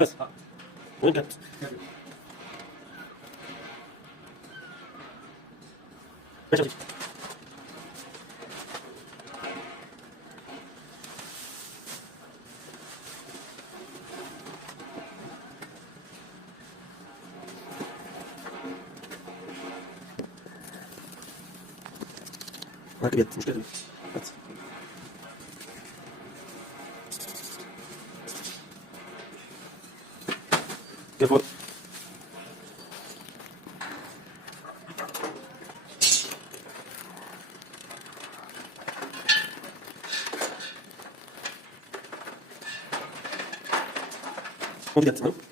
بس وين كانت؟ ايش هذه؟ هاك بيت مشكلة بس كيف هو؟ مو بجد